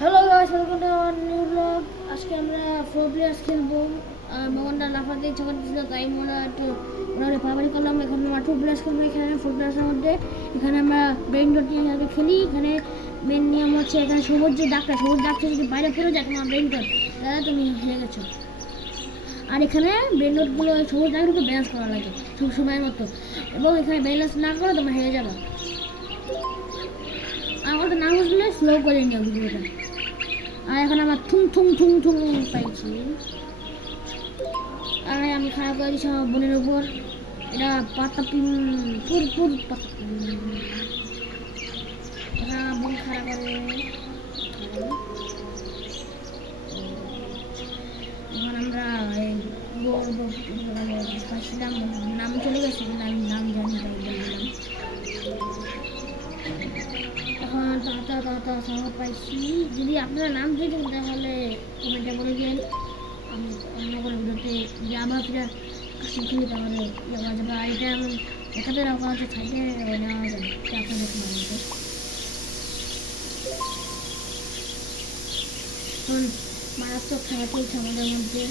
Hello guys, welcome to our new blog. আজকে আমরা 4 players খেলবো। আর মোহনটা লাফাতে ইচ্ছা করতেছিল, তাই মোহনটা একটু মোটামুটি পাবারি করলাম। এখানে আমরা 2 প্লেয়ার্স খেলবো। এখানে 4 প্লেয়ার্সের মধ্যে এখানে আমরা ব্রেইন ডট নিয়ে খেলি। এখানে মেন নিয়ম হচ্ছে, এখানে সবুজ যে ডাকটা, সবুজ ডাকটা যদি বাইরে পড়ে যায় তোমার ব্রেইন ডট, তাহলে তুমি হেরে গেছো। আর এখানে ব্রেইন ডটগুলো সবুজ ডাকগুলোকে ব্যালেন্স করা লাগে সব সময়ের মতো, এবং এখানে ব্যালেন্স না করে তোমরা হেরে যাবে। আর ওটা না বুঝলে স্লো করে নিও ভিডিওটা। আর এখন আমার থুম থুম থুম থুম পাইছি। আর আমি খারাপ করে দিচ্ছি আমার বোনের উপর। এটা পাতা পুরপুর পাতা এটা বোন খারাপ করে। এখন আমরা পাচ্ছিলাম, নাম চলে গেছে কিন্তু আমি নাম জানি তাই বললাম। এখন তাতা সাহস পাইছি। যদি আপনারা নাম দিতেন তাহলে কমেন্টে বলে দিন। আমি অন্য কোনো ভিডিওতে যে আবার ফিরে কাছে খেলি তাহলে যাওয়া যাবে। আর এটা আমি দেখাতে রাখা হচ্ছে, সাইডে নেওয়া যাবে, আপনার দেখুন আমাকে। এখন মারাত্মক খেলা চলছে আমাদের মধ্যে।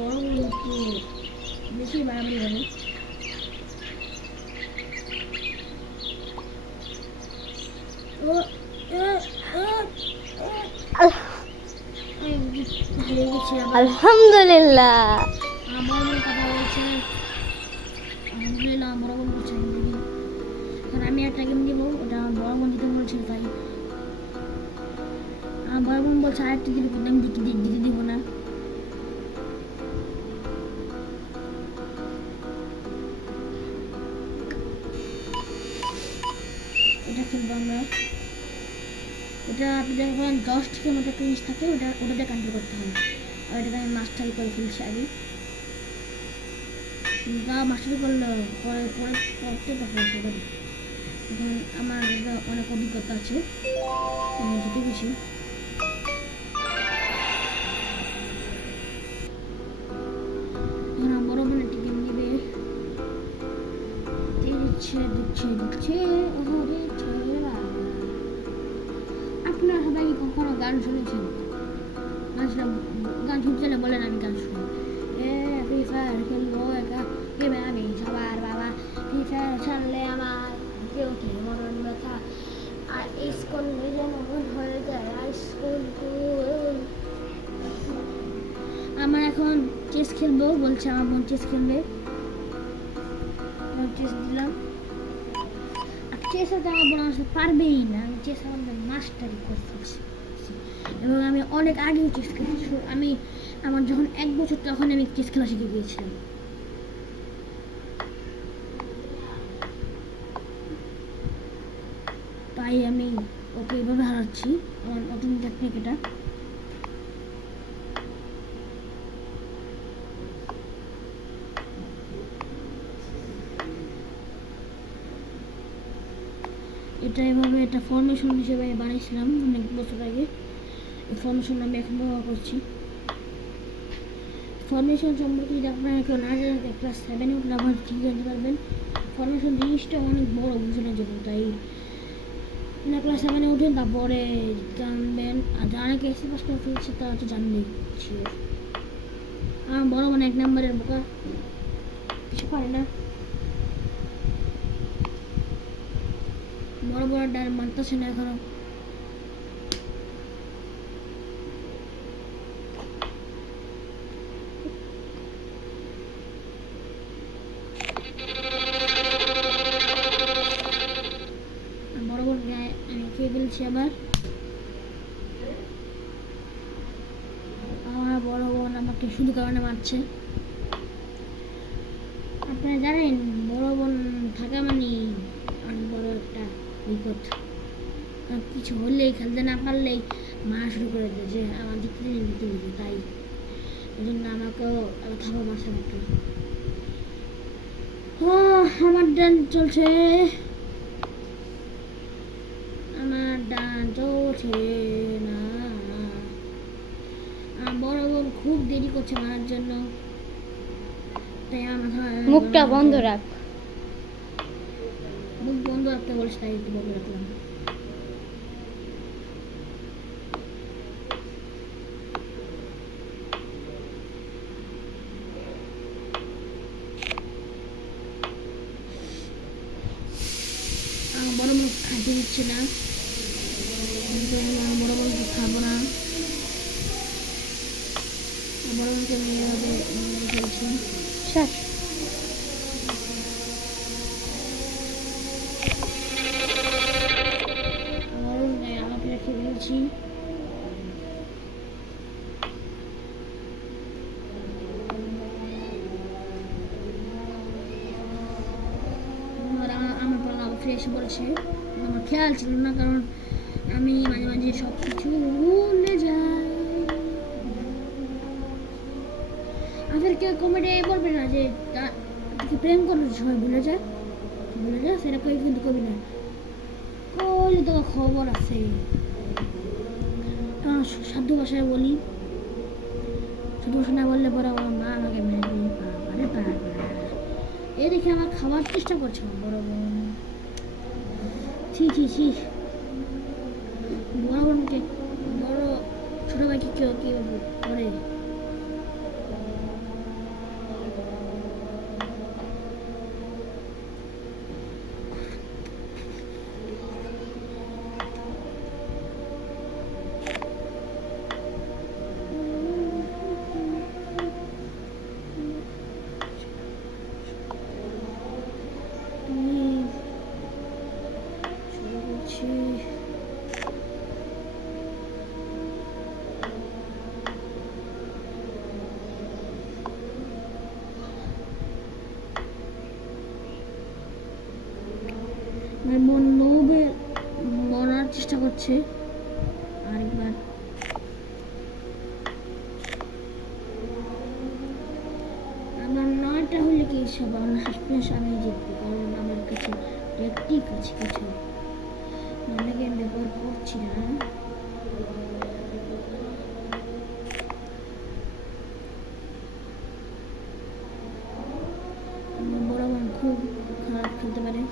বড় বড় একটু বেশি বাড়াবাড়ি হবে। ও আলহামদুলিল্লাহ। আমার মনে কথা বলছে। আলহামদুলিল্লাহ, বড় বোন বলছে। কারণ আমি একটা গেম দিব, ওটা আমার বড় বোন দিতে বলছে, তাই আমার বড় বোন বলছে আরেকটা দিলে কিন্তু আমি দিতে দিব না। এটা খেলবো আমরা। এটা আপনি দেখবেন 10 থেকে মতো একটা জিনিস থাকে, ওটাতে কন্ট্রোল করতে হয়। আর এটাকে আমি মাস্টারি করে ফেলছি আগে। বা মাস্টারি করলে পরে পরে পড়তে পারবো সবাই। এখন আমার অনেক অভিজ্ঞতা আছে, জিতে গেছি। এখন আমার বড় বোন একটা গেম নেবে, দিচ্ছে ওরে ছেড়া। আপনারা সবাই কি কখনো গান শুনেছেন? গান শুনতে চাইলে বলেন, আমি গান শুনি। ফ্রি ফায়ার খেলবো একা গেমে আমি সবার বাবা। ফ্রি ফায়ার ছাড়লে আমার কেউ কে মরণ ব্যথা। আর স্কুল মন হয়ে যায় স্কুল। আমার এখন চেস খেলবো বলছে, আমার বোন চেস খেলবে। চেস দিলাম। আর চেস হতে আমার বোন আসলে পারবেই না। আমি চেস আমাদের মাস্টারি করে ফেলছি, এবং আমি অনেক আগেই চেস খেলেছি। আমার যখন 1 বছর তখন আমি চেস খেলা শিখে গিয়েছিলাম। তাই আমি ওকে এভাবে হারাচ্ছি। আমার নতুন টেকনিক এটা। এটা এভাবে এটা ফরমেশন হিসেবে বানিয়েছিলাম অনেক বছর আগে। এই ফরমেশন আমি এখন ব্যবহার করছি। ফরমেশন সম্পর্কে যদি আপনারা কেউ না জানেন, ক্লাস 7-এ উঠলে আবার ঠিক জানতে পারবেন। ফরমেশন জিনিসটা অনেক বড় বুঝানোর জন্য, তাই না ক্লাস 7-এ উঠেন তারপরে জানবেন। আর যারা নাকি এসি পাস করে ফেলছে তারা তো জানবেই। আমার বড় মানে 1 নম্বরের বোকা, কিছু পারে না। বড় বড় ডার মানতেছে না এখনো। বড় বড় গায়ে আমি খেয়ে ফেলছি আবার। আমার বড় বোন আমাকে শুধু কারণে মারছে। আপনারা জানেন বড় বোন থাকা মানে অনেক বড় একটা বিপদ। কিছু হলেই, খেলতে না পারলেই মারা শুরু করে দেয় যে আমার দিতে দিতে। তাই এই জন্য আমাকেও থাকা মারছে একটু। আমার ডান চলছে, আমার ডান চলছে না। বড় বোন খুব দেরি করছে মারার জন্য, তাই আমার মুখটা বন্ধ রাখ। মুখ বন্ধ রাখতে বলিস, তাই একটু বন্ধ রাখলাম। বড় মুখ খাইতে দিচ্ছে না, বড় বোনকে খাবো না, বড় বোনকে মেয়ে হবে ফেলছি। শ্বাস আমাকে রেখে দিয়েছি। আমার পর আবার ফিরে এসে পড়েছে, আমার খেয়াল ছিল না, কারণ আমি মাঝে মাঝে সব কিছু ভুলে যাই। আমাদের কেউ কমেডি বলবে না যে তাকে প্রেম করলে সবাই ভুলে যায়, সেটা কেউ কিন্তু কবি না, কইলে তো খবর আছে। সাধু ভাষায় বলি, সাধু ভাষা না বললে পরে আমার মা আমাকে মেরে পারে। এ দেখে আমার খাবার চেষ্টা করছে বড় বোন। ছি বড় বোনকে, বড় ছোট ভাইকে কেউ কি করে। আমার মন লোভে মরার চেষ্টা করছে আরেকবার। আমার 9টা হলে কি সব আমার হাসপাস আমি জিতবো, কারণ আমার কাছে টেকনিক আছে কিছু, অনেকে ব্যবহার করছি না। আমার বড় বোন খুব খারাপ খেলতে পারে,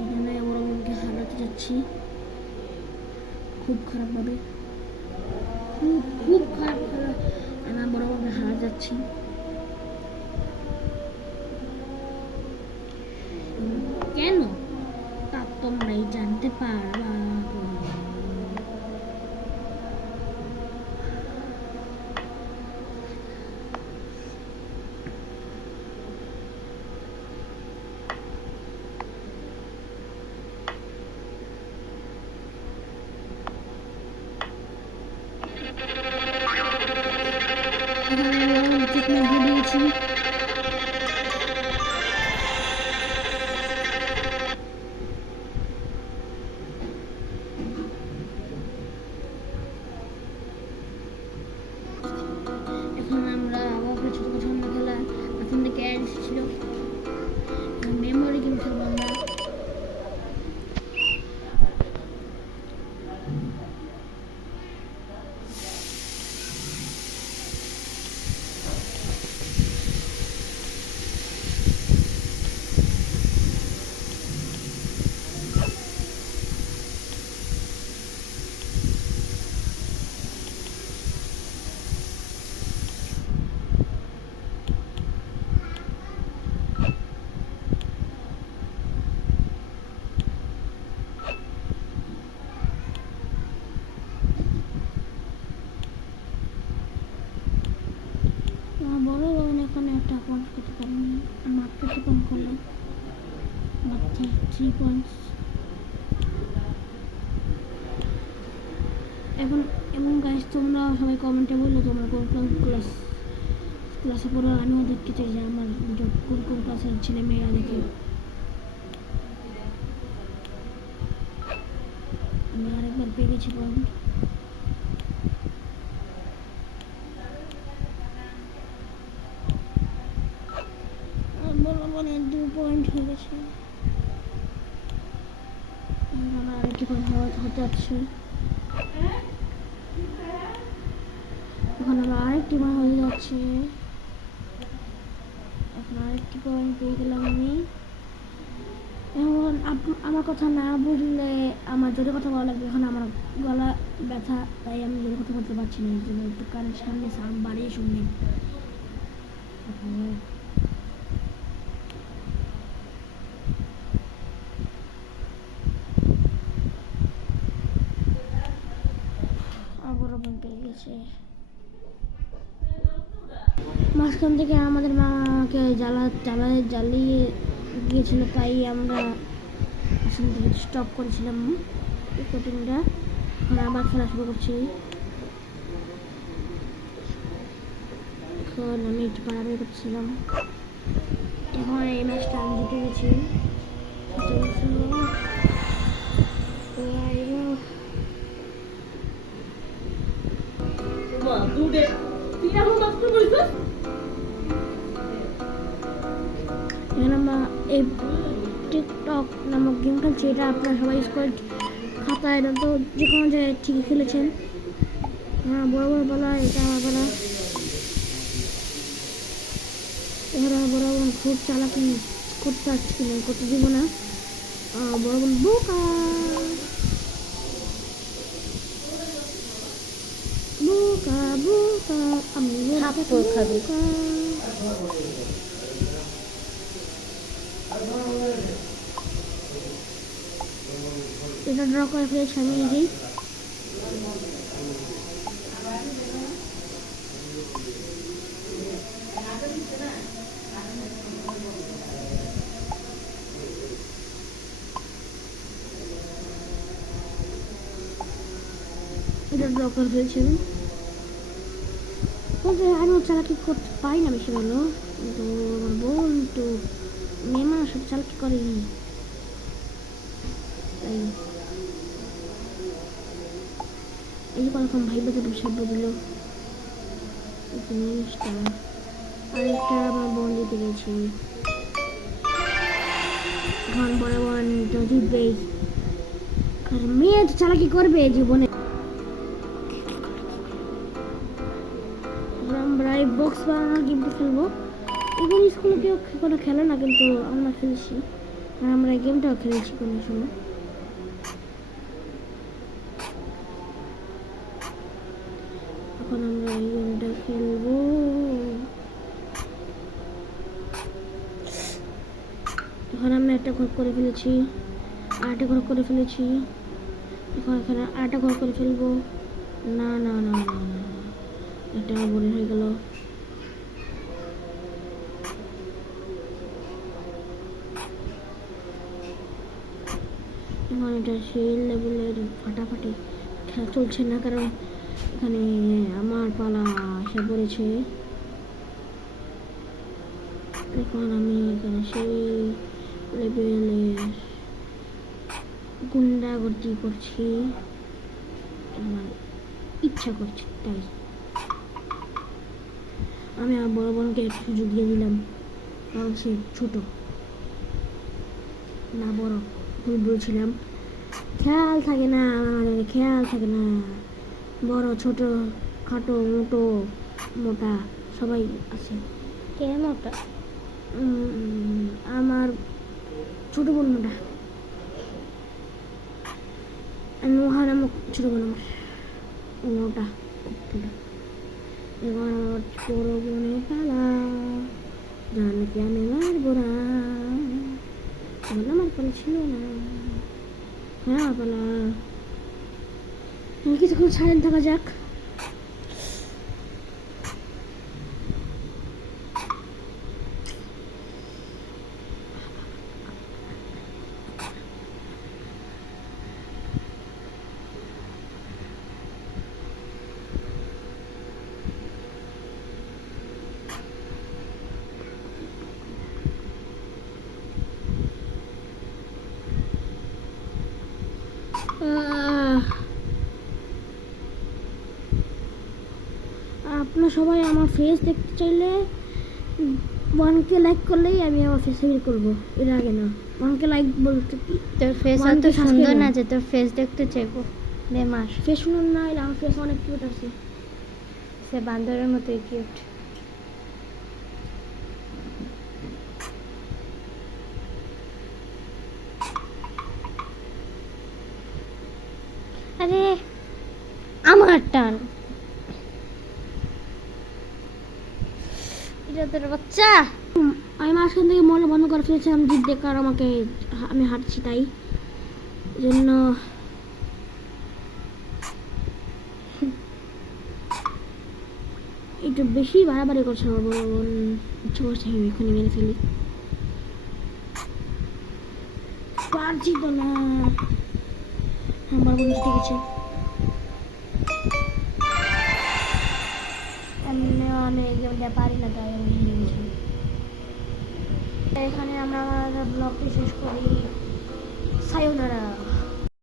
এখানে বড় বোনকে হারাতে যাচ্ছি খুব খারাপভাবে, খুব খারাপ খেলা। আমার বড় বোনকে হারা যাচ্ছি। কেন তা তোমরাই জানতে পারবা। এখানে দিয়ে দিয়েছি। এখন আমরা আবার ছোট ছোট খেলা, এখন থেকে অ্যাড ছিল, মেমোরি গেম খেলবো আমরা। বড় বোন এখানে একটা অ্যাকাউন্ট করতে পারিনি, মাত্র 2 পয়েন্ট করলাম, মাত্র 3 পয়েন্টস। এখন এবং গাইস তোমরা সবাই কমেন্টে বললো তোমরা কোন কোন ক্লাসে পড়ো, আমিও দেখতে চাই যে আমার কোন কোন ক্লাসের ছেলে মেয়েরা দেখে। আমি আরেকবার পেয়ে গেছি পয়েন্ট। বড় 2 পয়েন্ট হয়ে গেছে, আমার আরেকটি পয়েন্ট হওয়া হতে যাচ্ছে। এখন আমার আরেকটি বার হয়ে যাচ্ছে। এখন আরেকটি পয়েন্ট পেয়ে গেলাম আমি। এখন আমার কথা না বুঝলে আমার জোরে কথা বলা লাগবে। এখন আমার গলা ব্যথা, তাই আমি জোরে কথা বলতে পারছি না। এই জন্য একটু কানের সামনে সাউন্ড বাড়িয়ে শুনবেন। আবারও পেয়ে গেছে। মাঝখান থেকে আমাদের মা আমাকে জ্বালিয়ে গিয়েছিল, তাই আমরা আসলে থেকে স্টপ করেছিলাম রেকর্ডিংটা। এখন আবার খেলা শুরু করছি। এখন আমি একটু পাড়াপাড়ি করছিলাম। এখন এই ম্যাচটা আমি জিতে গেছি। এখানে আমরা এই টিকটক নামক গেম খেলছি। এটা আপনারা সবাই স্কোয়াড খাতায় তো যে কোনো জায়গায় ঠিকই খেলেছেন। হ্যাঁ, বড় বড় বলা, এটা আমার বলা। এবার বড় বড় খুব চালাকি করতে আসছি না, করতে দিব না। বড় বড় বোকা বোকা বোকা, আমি থাপ্পড় খাবে। এটা ড্র করে ফেলেছি আমি নিজেই। এটা ড্র করে ফেলেছি আমি। আমি চালাকি করতে পারি না বেশি ভালো, কিন্তু আমার বোন তো মেয়ে মানুষ চালাকি করেনি, তাই এই যে কখন ভাই বাজার সাব্য দিল জিনিসটা। আরেকটা আমার বোন দিতে গেছি। এখন বড় বোন তো জিতবেই, কারণ মেয়ে তো চালাকি করবে জীবনে। আমরা এই বক্স বানানোর গেমটা খেলবো। এগুলো স্কুলে কেউ কোনো খেলে না, কিন্তু আমরা খেলছি আর আমরা এই গেমটাও খেলেছি কোনো সময়। এখন আমরা এই গেমটা খেলবো। এখন আমরা একটা ঘর করে ফেলেছি, আরেকটা ঘর করে ফেলেছি। এখন এখানে আরেকটা ঘর করে ফেলবো। না না না না না, এটা বড় হয়ে গেল। এখন এটা সেই লেভেলের ফাটাফাটি খেলা চলছে না, কারণ এখানে আমার পালা এসে পড়েছে। এখন আমি এখানে সেই লেভেলের গুন্ডাগর্দি করছি, আমার ইচ্ছা করছে তাই। আমি আমার বড় বোনকে একটু সুযোগ দিয়ে দিলাম, কারণ সে ছোট না বড়, ভুল বলছিলাম। খেয়াল থাকে না আমাদের, খেয়াল থাকে না। বড় ছোট খাটো মোটো মোটা সবাই আছে। কে মোটা? আমার ছোট বোন মোটা, নোহা নামক ছোট বোন আমার মোটা। এবার আমার বড় বোনে পালা, জানকে আমি মারবো না। আমার পালা ছিল না, হ্যাঁ আমার পালা। কিছুক্ষণ সাইলেন্ট থাকা যাক। আপনারা সবাই আমার ফেস দেখতে চাইলে 1K লাইক করলেই আমি আমার ফেস রিভিল করবো, এর আগে না। আমাকে লাইক বলতে কি তোর ফেস One অত to সুন্দর subscribe না যে তোর ফেস দেখতে চাইবো দে মাস ফেস শুনুন না এলে আমার ফেস অনেক কিউট আছে সে বান্দরের মতোই কিউট আরে আমার টান এটা তোর বাচ্চা আমি মাঝখান থেকে মনে বন্ধ করে ফেলেছিলাম জিদ দেখার আমাকে আমি হাঁটছি তাই জন্য একটু বেশি বাড়াবাড়ি করছে আমার বড় বোন ইচ্ছে করছে আমি এখনই মেরে ফেলি পারছি তো না আমার বোন জিতে গেছে আমি এই গেমটা পারি না তাই আমি হেরে গেছি এখানে আমরা আমাদের ব্লগটি শেষ করি সায়োনারা